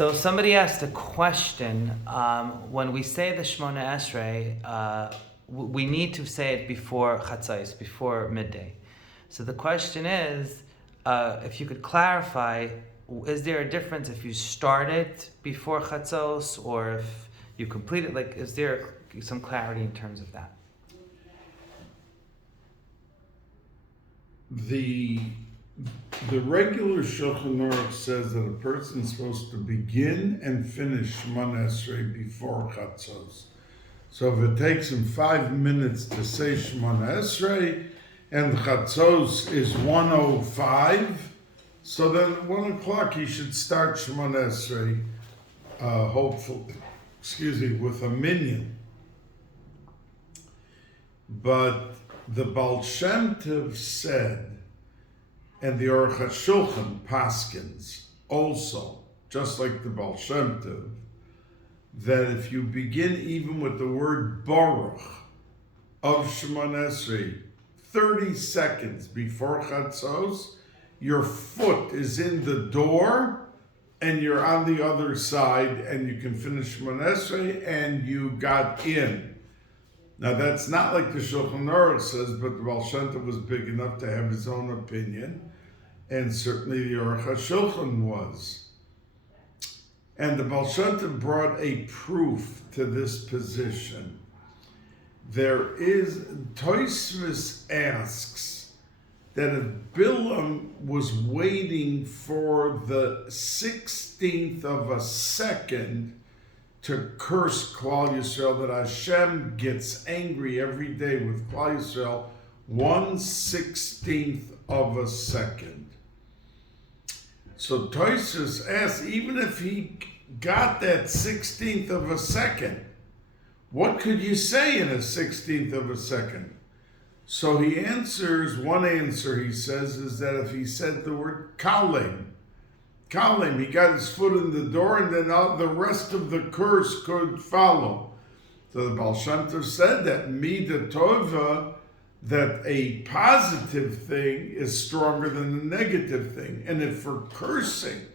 So somebody asked a question. When we say the Shemoneh Esrei, we need to say it before Chatzos, before midday. So the question is, if you could clarify, is there a difference if you start it before Chatzos or if you complete it? Like, is there some clarity in terms of that? The regular Shulchan Aruch says that a person is supposed to begin and finish Shemoneh Esrei before Chatzos. So if it takes him 5 minutes to say Shemoneh Esrei and Chatzos is 1:05, so then at 1 o'clock he should start Shemoneh Esrei, hopefully, with a minyan. But the Baal Shem Tov said, and the Aruch HaShulchan paskins also, just like the Baal Shem Tov, that if you begin even with the word Baruch of Shemoneh Esrei 30 seconds before Chatzos, your foot is in the door and you're on the other side and you can finish Shemoneh Esrei and you got in. Now that's not like the Shulchan Aruch says, but the Baal Shem Tov was big enough to have his own opinion, and certainly the Aruch HaShulchan was. And the Baal Shem Tov brought a proof to this position. Tosfos asks that if Bilam was waiting for the 16th of a second to curse Klal Yisrael, that Hashem gets angry every day with Klal Yisrael 1/16 of a second. So Tosfos asks, even if he got that 16th of a second, what could you say in a 16th of a second? So he answers, one answer he says is that if he said the word Kalem, he got his foot in the door and then the rest of the curse could follow. So the Baal Shem Tov said that Midah Tova, that a positive thing is stronger than a negative thing. And if for cursing,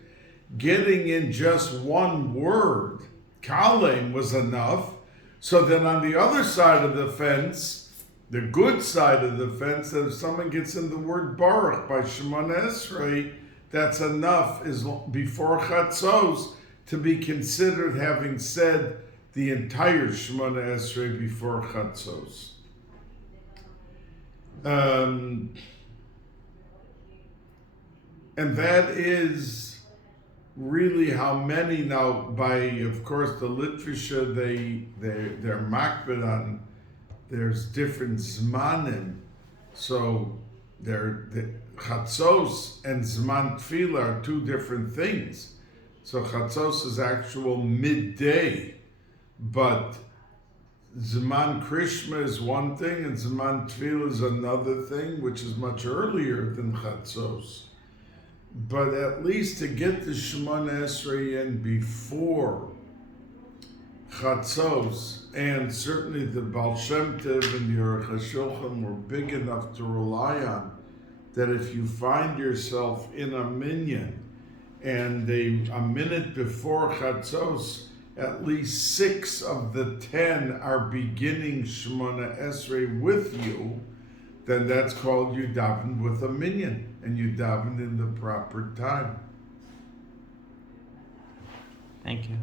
getting in just one word, Kalem, was enough, so then on the other side of the fence, the good side of the fence, that if someone gets in the word Baruch by Shemoneh Esrei, that's enough is before Chatzos to be considered having said the entire Shemoneh Esrei before Chatzos. And that is really how many now, by of course the literature, they're makbid on, there's different zmanim, so the Chatzos and Zman Tefillah are two different things. So Chatzos is actual midday, but Zman Krishma is one thing and Zman Tefillah is another thing, which is much earlier than Chatzos. But at least to get the Shemoneh Esrei in before Chatzos, and certainly the Baal Shem Tov and the Aruch HaShulchan were big enough to rely on, that if you find yourself in a minyan and a minute before Chatzos, at least 6 of the 10 are beginning Shemoneh Esrei with you, then that's called you davened with a minyan, and you davened in the proper time. Thank you.